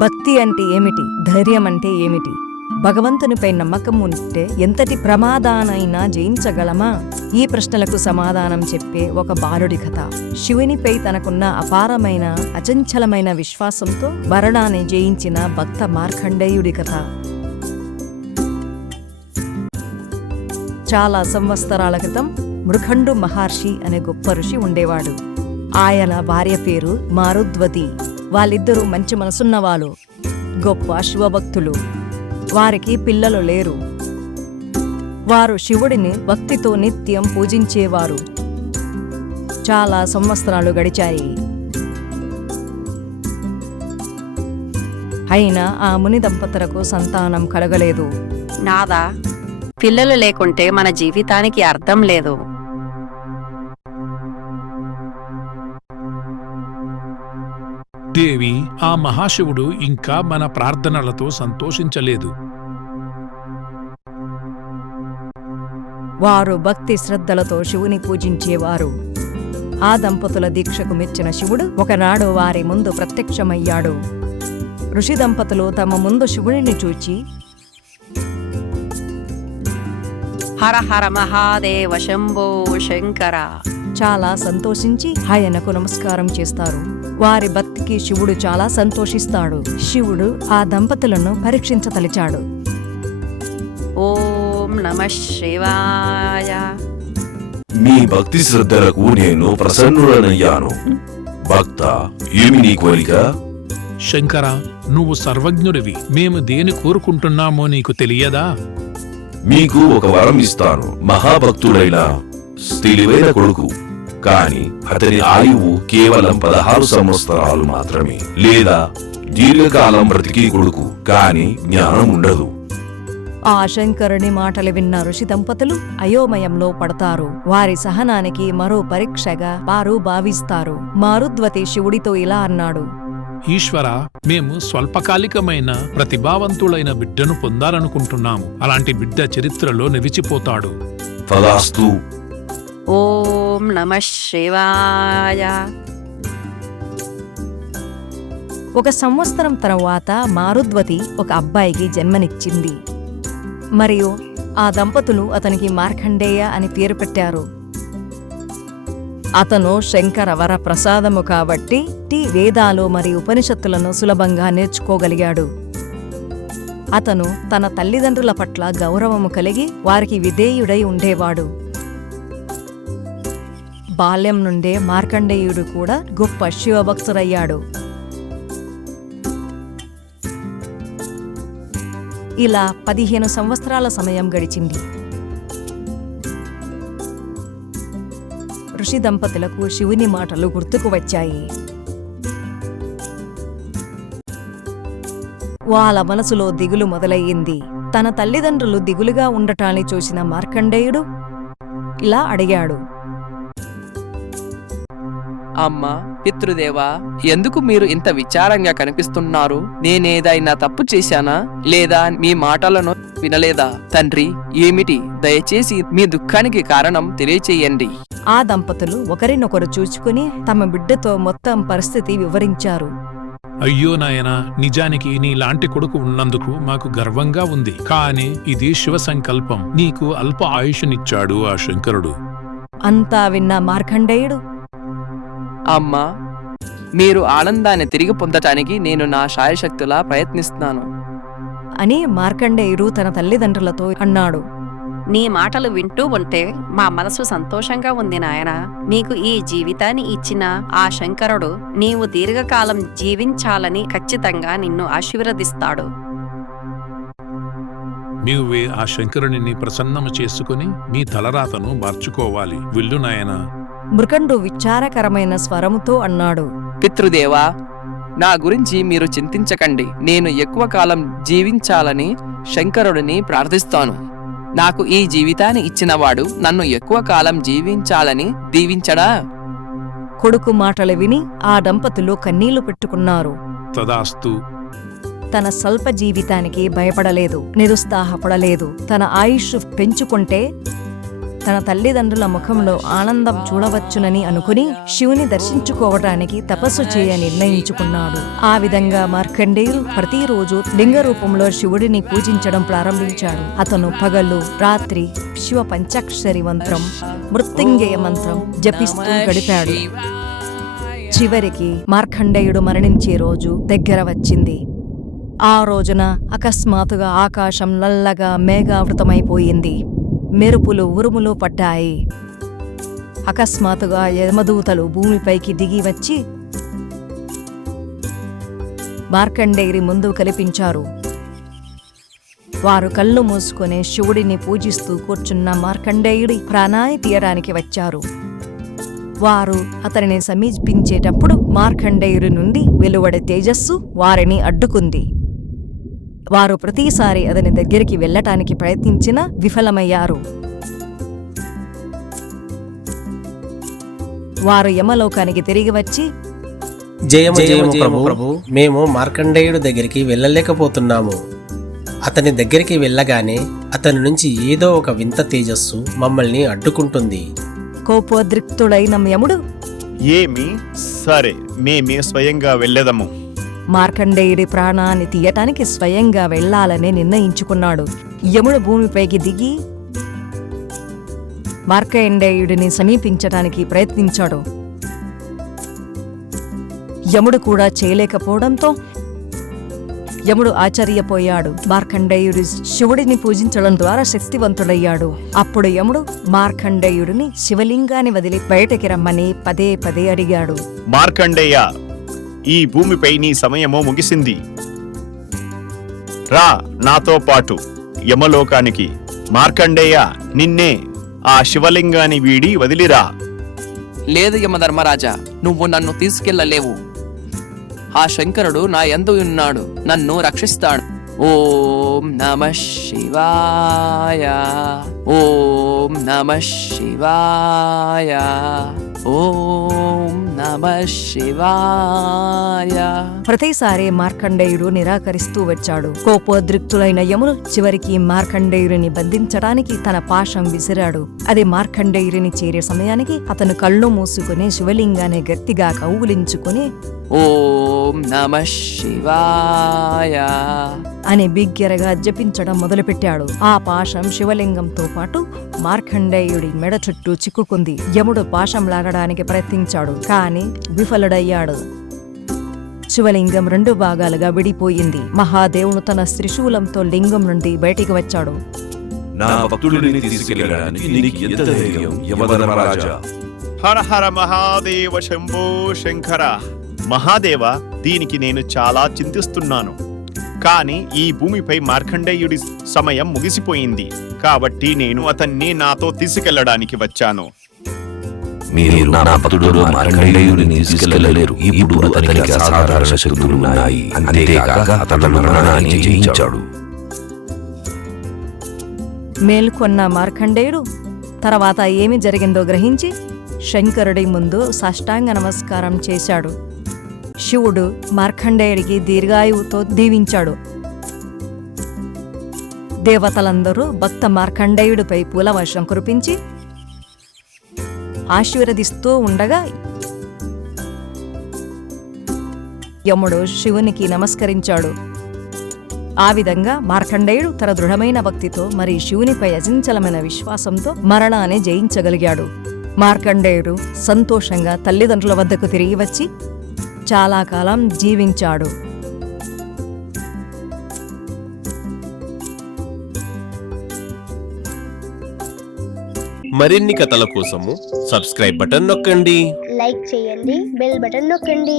భక్తి అంటే ఏమిటి? ధైర్యం అంటే ఏమిటి? భగవంతునిపై నమ్మకం ఉంటే ఎంతటి ప్రమాదానైనా జయించగలమా? ఈ ప్రశ్నలకు సమాధానం చెప్పే ఒక బాలుడి కథ. శివునిపై తనకున్న అపారమైన అచంచలమైన విశ్వాసంతో మరణాన్ని జయించిన భక్త మార్కండేయుడి కథ. చాలా సంవత్సరాల క్రితం మృఖండు మహర్షి అనే గొప్ప ఋషి ఉండేవాడు. ఆయన భార్య పేరు మారుద్వతి. వాళ్ళిద్దరూ మంచి మనసున్నవాళ్ళు, గొప్ప శివభక్తులు. వారికి పిల్లలు లేరు. వారు శివుడిని భక్తితో నిత్యం పూజించేవారు. చాలా సంవత్సరాలు గడిచాయి. అయినా ఆ ముని దంపతులకు సంతానం కలగలేదు. నాదా, పిల్లలు లేకుంటే మన జీవితానికి అర్థం లేదు. దేవి, ఆ మహాశివుడు ఇంకా మన ప్రార్థనలతో సంతోషించలేదు. వారు భక్తి శ్రద్ధలతో శివుని పూజించేవారు. ఆ దంపతుల దీక్షకు మెచ్చిన శివుడు ఒకనాడు వారి ముందు ప్రత్యక్షమయ్యాడు. ఋషి దంపతులు తమ ముందు శివుడిని చూచి, హర హర మహాదేవ శంభో శంకర, చాలా సంతోషించి ఆయనకు నమస్కారం చేస్తారు. వారి భక్తికి శివుడు చాలా సంతోషిస్తాడు. శివుడు ఆ దంపతులను పరీక్షించతలిచాడు. ఓం నమః శివాయ. మీ భక్తి శ్రద్ధలకు నేను ప్రసన్నుడనయ్యాను. భక్త, ఏమి నీ కోరిక? శంకర, నువ్వు సర్వజ్ఞుడివి. మేము దేని కోరుకుంటున్నామో నీకు తెలియదా? మీకు ఒక వరం ఇస్తాను. మహాభక్తుడైన తెలివైన కొడుకు, కాని అతని ఆయువు కేవలం 16 సంవత్సరాలు మాత్రమే. లేదా దీర్ఘకాలం బ్రతికి కొడుకు, కాని జ్ఞానం ఉండదు. ఆ శంకరుని మాటలు విన్న ఋషి దంపతులు అయోమయంలో పడతారు. వారి సహనానికి మరో పరీక్షగా వారు భావిస్తారు. మారుద్వతి శివుడితో ఇలా అన్నాడు, ఈశ్వర, మేము స్వల్పకాలికమైన ప్రతిభావంతులైన బిడ్డను పొందాలనుకుంటున్నాము. అలాంటి బిడ్డ చరిత్రలో నిలిచిపోతాడు. తదాస్తు. ఓం నమః శివాయ. 1 సంవత్సరం తర్వాత మారుద్వతి ఒక అబ్బాయికి జన్మనిచ్చింది. మరియు ఆ దంపతులు అతనికి మార్కండేయ అని పేరు పెట్టారు. అతను శంకర వర ప్రసాదము కాబట్టి వేదాలు మరియు ఉపనిషత్తులను సులభంగా నేర్చుకోగలిగాడు. అతను తన తల్లిదండ్రుల పట్ల గౌరవము కలిగి వారికి విధేయుడై ఉండేవాడు. బాల్యం నుండే మార్కండేయుడు కూడా గొప్ప శివభక్తుడయ్యాడు. ఇలా 15 సంవత్సరాల సమయం గడిచింది. ఋషి దంపతులకు శివుని మాటలు గుర్తుకు వచ్చాయి. వాళ్ళ మనసులో దిగులు మొదలయ్యింది. తన తల్లిదండ్రులు దిగులుగా ఉండటాన్ని చూసిన మార్కండేయుడు ఇలా అడిగాడు, అమ్మా, పితృదేవా, ఎందుకు మీరు ఇంత విచారంగా కనిపిస్తున్నారు? నేనేదైనా తప్పు చేశానా? లేదా మీ మాటలను వినలేదా? తండ్రి, ఏమిటి? దయచేసి మీ దుఃఖానికి కారణం తెలియచేయండి. ఆ దంపతులు ఒకరినొకరు చూచుకుని తమ బిడ్డతో మొత్తం పరిస్థితి వివరించారు. అయ్యో నాయనా, నిజానికి నీలాంటి కొడుకు ఉన్నందుకు మాకు గర్వంగా ఉంది. కాని ఇది శివ సంకల్పం. నీకు అల్ప ఆయుష్నిచ్చాడు ఆ శంకరుడు. అంతా విన్న మార్కండేయుడు, అమ్మా, మీరు ఆనందాన్ని తిరిగి పొందటానికి నేను నా శాయశక్తులా ప్రయత్నిస్తున్నాను అని మార్కండేయుడు తన తల్లిదండ్రులతో అన్నాడు. నీ మాటలు వింటూ ఉంటే మా మనసు సంతోషంగా ఉంది నాయనా. నీకు ఈ జీవితాన్ని ఇచ్చిన ఆ శంకరుడు నీవు దీర్ఘకాలం జీవించాలని ఖచ్చితంగా నిన్ను ఆశీర్వదిస్తాడు. నీవే ఆ శంకరుని ప్రసన్నము చేసుకుని మీ తలరాతను మార్చుకోవాలి. వెళ్ళు నాయనా. మృకండు విచారకరమైన స్వరముతో అన్నాడు, పితృదేవా, నా గురించి మీరు చింతించకండి. నేను ఎక్కువ కాలం జీవించాలని శంకరుడిని ప్రార్థిస్తాను. నాకు ఈ జీవితాన్ని ఇచ్చినవాడు నన్ను ఎక్కువ కాలం జీవించాలని దీవించడా? కొడుకు మాటలు విని ఆ దంపతులు కన్నీళ్లు పెట్టుకున్నారు. తదాస్తు. తన స్వల్ప జీవితానికి భయపడలేదు, నిరుత్సాహపడలేదు. తన ఆయుష్ పెంచుకుంటే తన తల్లిదండ్రుల ముఖంలో ఆనందం చూడవచ్చునని అనుకుని శివుని దర్శించుకోవటానికి తపస్సు చేయ నిర్ణయించుకున్నాడు. ఆ విధంగా మార్కండేయుడు ప్రతిరోజు లింగ రూపంలో శివుడిని పూజించడం ప్రారంభించాడు. అతను పగలు రాత్రి శివ పంచాక్షరి మంత్రం, మృత్యుంజయ మంత్రం జపిస్తూ గడిపాడు. చివరికి మార్కండేయుడు మరణించే రోజు దగ్గర వచ్చింది. ఆ రోజున అకస్మాత్తుగా ఆకాశం నల్లగా మేఘావృతమైపోయింది. మెరుపులు ఉరుములు పడ్డాయి. అకస్మాత్తుగా యమదూతలు భూమిపైకి దిగి వచ్చి మార్కండేయుడి ముందు కనిపించారు. వారు కళ్ళు మూసుకుని శివుడిని పూజిస్తూ కూర్చున్న మార్కండేయుడి ప్రాణాన్ని తీయడానికి వచ్చారు. వారు అతనిని సమీపించేటప్పుడు మార్కండేయుడి నుండి వెలువడే తేజస్సు వారిని అడ్డుకుంది. వారు ప్రతిసారి అతని దగ్గరికి వెళ్ళటానికి ప్రయత్నించినా విఫలమయ్యారు. వారు యమలోకానికి తిరిగి వచ్చి, జయము జయము ప్రభు, మేము మార్కండేయుడు దగ్గరికి వెళ్ళలేకపోతున్నాము. అతని దగ్గరికి వెళ్ళగానే అతని నుంచి ఏదో ఒక వింత తేజస్సు మమ్మల్ని అడ్డుకుంటుంది. కోపోద్రిక్తుడైన యముడు, ఏమి సరే, మేమే స్వయంగా వెళ్ళెదము. మార్కండేయుడి ప్రాణాన్ని తీయటానికి స్వయంగా వెళ్లాలని నిర్ణయించుకున్నాడు. యముడు భూమిపైకి దిగి మార్కండేయుడిని సమీపించటానికి ప్రయత్నించాడు. యముడు కూడా చేయలేకపోవడంతో యముడు ఆశ్చర్యపోయాడు. మార్కండేయుడు శివుడిని పూజించడం ద్వారా శక్తివంతుడయ్యాడు. అప్పుడు యముడు మార్కండేయుడిని శివలింగాన్ని వదిలి బయటకి రమ్మని పదే పదే అడిగాడు. మార్కండేయ, ఈ భూమిపై నీ సమయము ముగిసింది. రా నాతో పాటు యమలోకానికి. మార్కండేయ, నిన్నే ఆ శివలింగాన్ని వీడి వదిలిరా. లేదు యమధర్మరాజా, నువ్వు నన్ను తీసుకెళ్లలేవు. ఆ శంకరుడు నా యందు ఉన్నాడు, నన్ను రక్షిస్తాడు. ఓం నమః శివాయ, ఓం నమః శివాయ, ఓం నమః శివాయ. ప్రతిసారి మార్కండేయుడు నిరాకరిస్తూ వచ్చాడు. కోపోద్రిక్తులైన యముడు చివరికి మార్కండేయుడిని బంధించడానికి తన పాశం విసిరాడు. అది మార్కండేయుడిని చేరే సమయానికి అతను కళ్ళు మూసుకుని శివలింగాన్ని గట్టిగా కౌగులించుకుని ఓం నమః శివాయ అని బిగ్గరగా జపించడం మొదలుపెట్టాడు. ఆ పాశం శివలింగంతో పాటు మార్కండేయుడి మెడ చుట్టూ చిక్కుకుంది. యముడు పాశం లాగడానికి ప్రయత్నించాడు, కాని విఫలుడయ్యాడు. శివలింగం 2 భాగాలుగా విడిపోయింది. మహాదేవుడు తన త్రిశూలంతో లింగం నుండి బయటికి వచ్చాడు. నా భక్తుడిని తీసుకెళ్ళడానికి నీకు ఎంత ధైర్యం యమధర్మరాజా? హర హర మహాదేవ శంభో శంకర. మహాదేవ, దీనికి నేను చాలా చింతిస్తున్నాను. కానీ ఈ భూమిపై మార్కండేయుడి సమయం ముగిసిపోయింది. కాబట్టి నేను అతన్ని నాతో తీసుకెళ్లడానికి వచ్చాను. మీరు నా భక్తుడు మార్కండేయుడిని తీసుకెళ్లలేరు. ఇప్పుడు అతనికి అసాధారణ శక్తులు ఉన్నాయి. అంతేకాక అతను మరణాన్ని జయించాడు. మేల్కొన్న మార్కండేయుడు తర్వాత ఏమి జరిగిందో గ్రహించి శంకరుడి ముందు సాష్టాంగ నమస్కారం చేశాడు. శివుడు మార్కండేయుడికి దీర్ఘాయువుతో దీవించాడు. దేవతలందరూ భక్త మార్కండేయుడిపై పూలవర్షం కురిపించి ఆశీర్వదిస్తూ ఉండగా యముడు శివునికి నమస్కరించాడు. ఆ విధంగా మార్కండేయుడు తన దృఢమైన భక్తితో మరి శివునిపై అచంచలమైన విశ్వాసంతో మరణాన్ని జయించగలిగాడు. మార్కండేయుడు సంతోషంగా తల్లిదండ్రుల వద్దకు తిరిగి వచ్చి చాలా కాలం జీవించాడు. మరిన్ని కథల కోసము సబ్స్క్రైబ్ బటన్ నొక్కండి. లైక్ చేయండి, బెల్ బటన్ నొక్కండి.